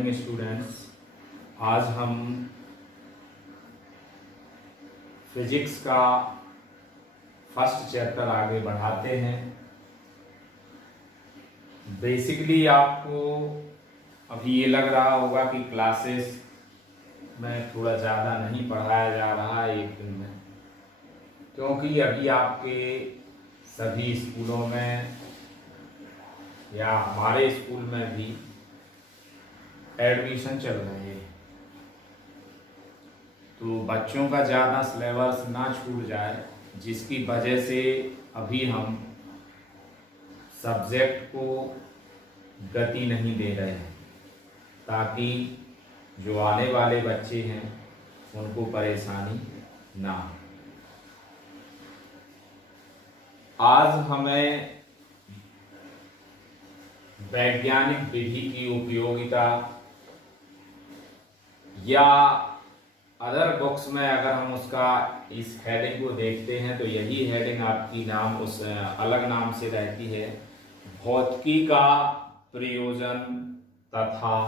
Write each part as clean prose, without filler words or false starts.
Morning students. आज हम physics का फर्स्ट चैप्टर आगे बढ़ाते हैं। बेसिकली आपको अभी ये लग रहा होगा कि क्लासेस में थोड़ा ज़्यादा नहीं पढ़ाया जा रहा है एक दिन में, क्योंकि अभी आपके सभी स्कूलों में या हमारे स्कूल में भी एडमिशन चल रहे हैं, तो बच्चों का ज़्यादा सिलेबस ना छूट जाए, जिसकी वजह से अभी हम सब्जेक्ट को गति नहीं दे रहे हैं, ताकि जो आने वाले बच्चे हैं उनको परेशानी ना हो। आज हमें वैज्ञानिक विधि की उपयोगिता या अदर बुक्स में अगर हम उसका इस हेडिंग को देखते हैं तो यही हेडिंग आपकी नाम उस अलग नाम से रहती है, भौतिकी का प्रयोजन तथा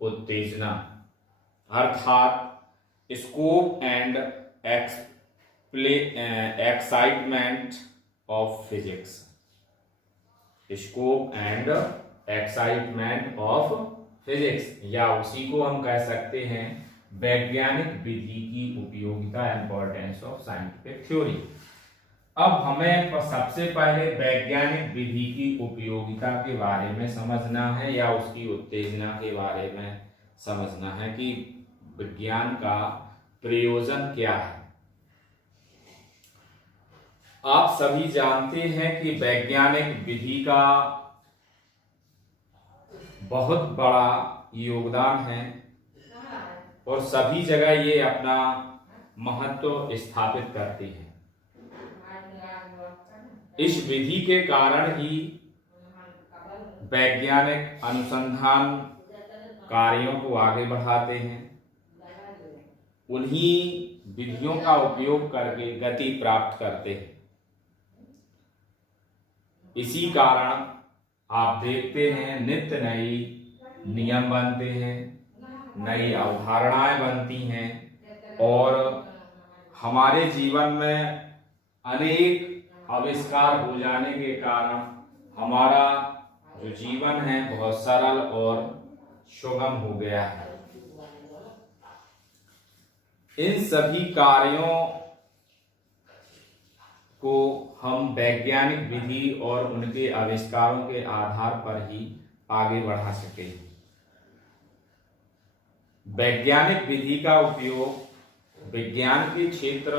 उत्तेजना, अर्थात scope and excitement of physics. Scope and excitement of physics, या उसी को हम कह सकते हैं वैज्ञानिक विधि की उपयोगिता, इंपॉर्टेंस ऑफ साइंटिफिक थ्योरी। अब हमें सबसे पहले वैज्ञानिक विधि की उपयोगिता के बारे में समझना है या उसकी उत्तेजना के बारे में समझना है कि विज्ञान का प्रयोजन क्या है। आप सभी जानते हैं कि वैज्ञानिक विधि का बहुत बड़ा योगदान है और सभी जगह ये अपना महत्व स्थापित करती है। इस विधि के कारण ही वैज्ञानिक अनुसंधान कार्यों को आगे बढ़ाते हैं, उन्हीं विधियों का उपयोग करके गति प्राप्त करते हैं। इसी कारण आप देखते हैं नित्य नई नियम बनते हैं, नई अवधारणाएं बनती हैं और हमारे जीवन में अनेक आविष्कार हो जाने के कारण हमारा जो जीवन है बहुत सरल और सुगम हो गया है। इन सभी कार्यों को हम वैज्ञानिक विधि और उनके आविष्कारों के आधार पर ही आगे बढ़ा सके। वैज्ञानिक विधि का उपयोग विज्ञान के क्षेत्र,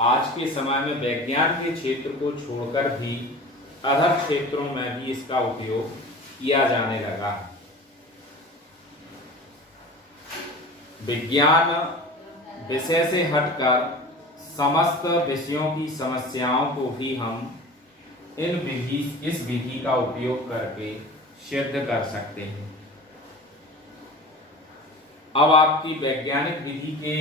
आज के समय में विज्ञान के क्षेत्र को छोड़कर भी अदर क्षेत्रों में भी इसका उपयोग किया जाने लगा है। विज्ञान विषय से हटकर समस्त विषयों की समस्याओं को भी हम इस विधि का उपयोग करके सिद्ध कर सकते हैं। अब आपकी वैज्ञानिक विधि के,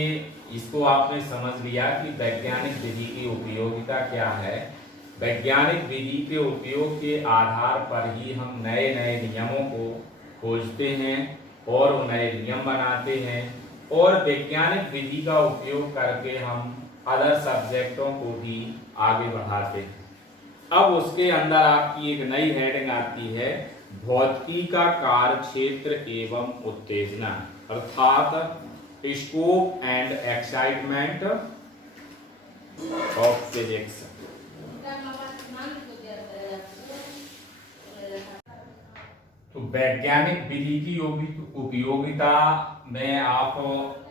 इसको आपने समझ लिया कि वैज्ञानिक विधि की उपयोगिता क्या है। वैज्ञानिक विधि के उपयोग के आधार पर ही हम नए नए नियमों को खोजते हैं और नए नियम बनाते हैं, और वैज्ञानिक विधि का उपयोग करके हम अदर सब्जेक्टों को भी आगे बढ़ाते हैं। अब उसके अंदर आपकी एक नई हेडिंग आती है, भौतिकी का कार्य क्षेत्र एवं उत्तेजना, अर्थात scope and excitement of physics. तो वैज्ञानिक विधि की उपयोगिता में आप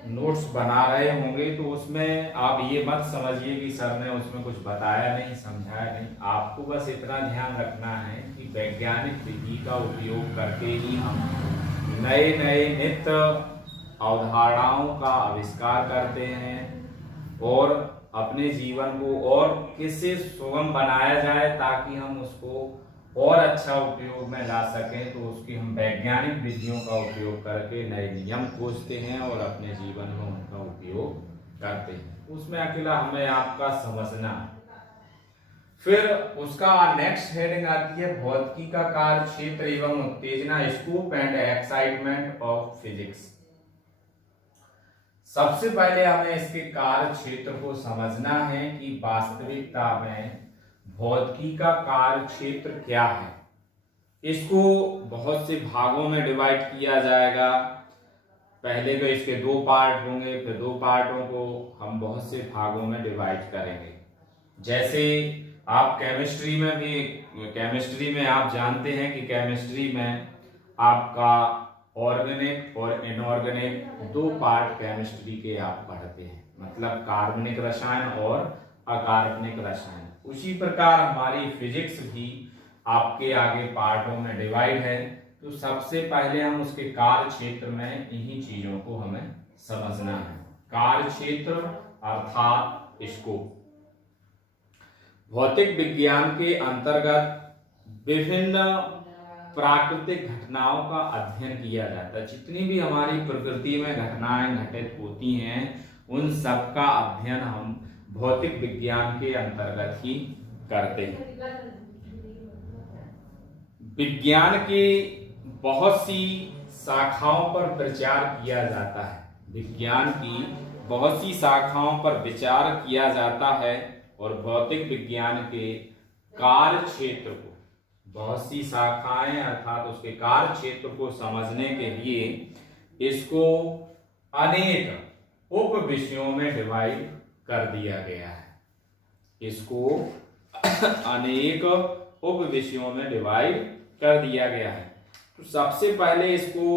नोट्स बना रहे होंगे, तो उसमें आप ये मत समझिए कि सर ने उसमें कुछ बताया नहीं, समझाया नहीं। आपको बस इतना ध्यान रखना है कि वैज्ञानिक विधि का उपयोग करके ही हम नए नए नित्य अवधारणाओं का आविष्कार करते हैं और अपने जीवन को और किससे सुगम बनाया जाए ताकि हम उसको और अच्छा उपयोग में ला सकें। तो उसकी हम वैज्ञानिक विधियों का उपयोग करके नए नियम खोजते हैं और अपने जीवन में उनका उपयोग करते हैं। उसमें अकेला हमें आपका समझना। फिर उसका नेक्स्ट हेडिंग आती है भौतिकी का कार्य क्षेत्र एवं उत्तेजना, scope and excitement of physics. सबसे पहले हमें इसके कार्य क्षेत्र को समझना है कि वास्तविकता में भौतिकी का कार्य क्षेत्र क्या है। इसको बहुत से भागों में डिवाइड किया जाएगा। पहले तो इसके दो पार्ट होंगे, फिर दो पार्टों को हम बहुत से भागों में डिवाइड करेंगे। जैसे आप केमिस्ट्री में आप जानते हैं कि केमिस्ट्री में आपका ऑर्गेनिक और इनऑर्गेनिक दो पार्ट केमिस्ट्री के आप पढ़ते हैं, मतलब कार्बनिक रसायन और अकार्बनिक रसायन। उसी प्रकार हमारी फिजिक्स भी आपके आगे पार्टों में डिवाइड है। तो सबसे पहले हम उसके कार्य क्षेत्र में इन्हीं चीजों को हमें समझना है। कार्य क्षेत्र अर्थात स्कोप। भौतिक विज्ञान के अंतर्गत विभिन्न प्राकृतिक घटनाओं का अध्ययन किया जाता है। जितनी भी हमारी प्रकृति में घटनाएं घटित होती हैं, उन सब का अध्ययन हम भौतिक विज्ञान के अंतर्गत ही करते हैं। विज्ञान की बहुत सी शाखाओं पर विचार किया जाता है। विज्ञान की बहुत सी शाखाओं पर विचार किया जाता है और भौतिक विज्ञान के कार्य क्षेत्र को, बहुत सी शाखाएं अर्थात उसके कार्य क्षेत्र को समझने के लिए इसको अनेक उप विषयों में डिवाइड कर दिया गया है। इसको अनेक उप विषयों में डिवाइड कर दिया गया है। तो सबसे पहले इसको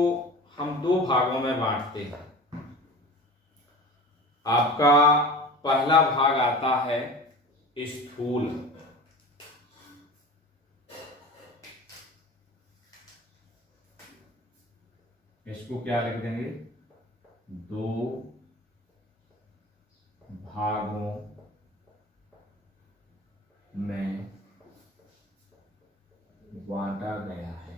हम दो भागों में बांटते हैं। आपका पहला भाग आता है स्थूल। इसको क्या लिख देंगे? दो भागों में बांटा गया है।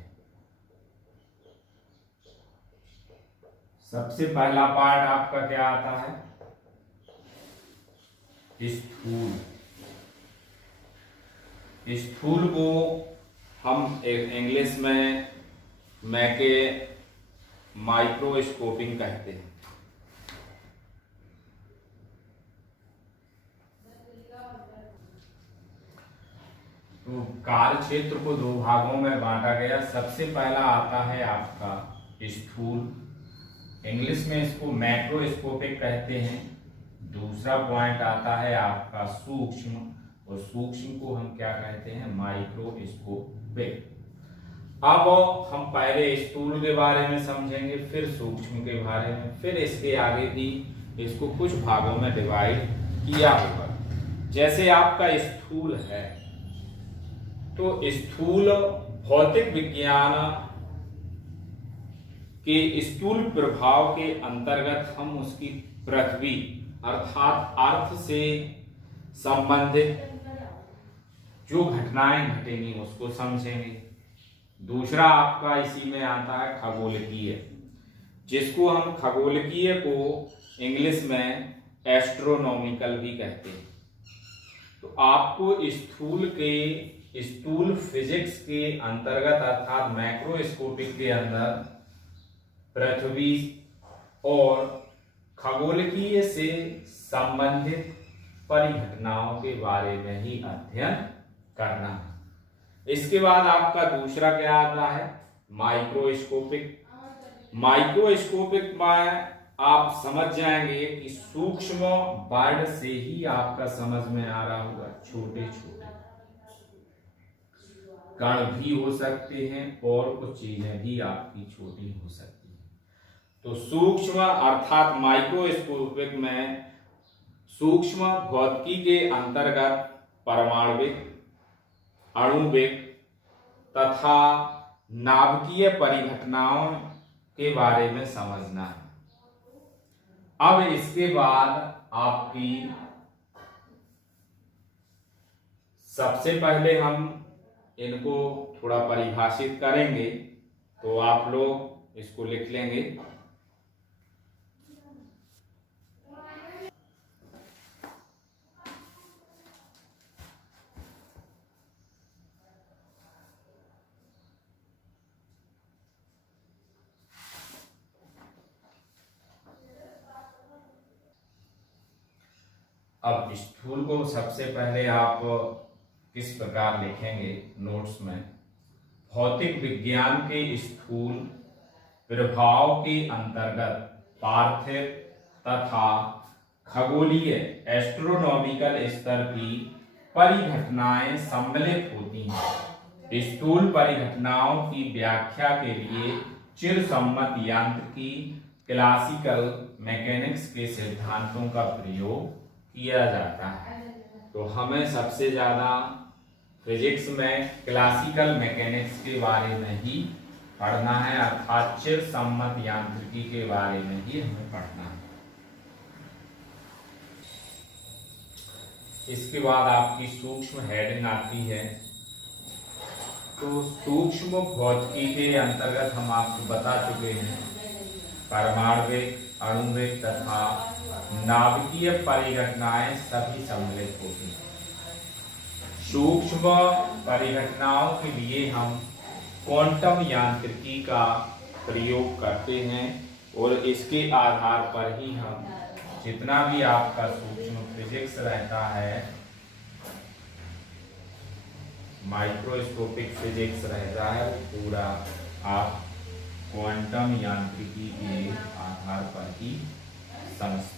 सबसे पहला पार्ट आपका क्या आता है? स्थूल। स्थूल को हम इंग्लिश में माइक्रोस्कोपिंग कहते हैं। तो कार्य क्षेत्र को दो भागों में बांटा गया। सबसे पहला आता है आपका स्थूल, इंग्लिश में इसको मैक्रोस्कोपिक कहते हैं। दूसरा पॉइंट आता है आपका सूक्ष्म, और सूक्ष्म को हम क्या कहते हैं? माइक्रोस्कोपिक। अब हम पहले स्थूल के बारे में समझेंगे, फिर सूक्ष्म के बारे में, फिर इसके आगे भी इसको कुछ भागों में डिवाइड किया होगा। जैसे आपका स्थूल है, तो स्थूल भौतिक विज्ञान के स्थूल प्रभाव के अंतर्गत हम उसकी पृथ्वी अर्थात अर्थ से संबंधित जो घटनाएं घटेंगी उसको समझेंगे। दूसरा आपका इसी में आता है खगोलकीय, जिसको हम खगोलकीय को इंग्लिश में एस्ट्रोनॉमिकल भी कहते हैं। तो आपको स्थूल फिजिक्स के अंतर्गत अर्थात मैक्रोस्कोपिक के अंदर पृथ्वी और खगोलकीय से संबंधित परिघटनाओं के बारे में ही अध्ययन करना है। इसके बाद आपका दूसरा क्या आता है? माइक्रोस्कोपिक। माइक्रोस्कोपिक में आप समझ जाएंगे कि सूक्ष्म वर्ड से ही आपका समझ में आ रहा होगा, छोटे छोटे कण भी हो सकते हैं और कुछ चीजें भी आपकी छोटी हो सकती हैं। तो सूक्ष्म अर्थात माइक्रोस्कोपिक में सूक्ष्म भौतिकी के अंतर्गत परमाणुविक, अणुविक तथा नाभिकीय परिघटनाओं के बारे में समझना है। अब इसके बाद आपकी सबसे पहले हम इनको थोड़ा परिभाषित करेंगे, तो आप लोग इसको लिख लेंगे। अब स्थूल को सबसे पहले आप किस प्रकार लिखेंगे नोट्स में, भौतिक विज्ञान के स्थूल प्रभाव के अंतर्गत पार्थिव तथा खगोलीय एस्ट्रोनॉमिकल स्तर की परिघटनाएं सम्मिलित होती हैं। स्थूल परिघटनाओं की व्याख्या के लिए चिरसम्मत यांत्रिकी क्लासिकल मैकेनिक्स के सिद्धांतों का प्रयोग किया जाता है। तो हमें सबसे ज्यादा फिजिक्स में क्लासिकल मैकेनिक्स के बारे में ही पढ़ना है, अर्थात चिरसम्मत यांत्रिकी के बारे में ही हमें पढ़ना है। इसके बाद आपकी सूक्ष्म हेडिंग आती है। तो सूक्ष्म भौतिकी के अंतर्गत हम आपको बता चुके हैं परमाणुविक, अणुविक तथा नाभिकीय परिघटनाएं सभी सम्मिलित होती हैं। सूक्ष्म परिघटनाओं के लिए हम क्वांटम यांत्रिकी का प्रयोग करते हैं और इसके आधार पर ही हम जितना भी आपका सूक्ष्म फिजिक्स रहता है, माइक्रोस्कोपिक फिजिक्स रहता है, पूरा आप क्वांटम यांत्रिकी के आधार पर ही समझते हैं।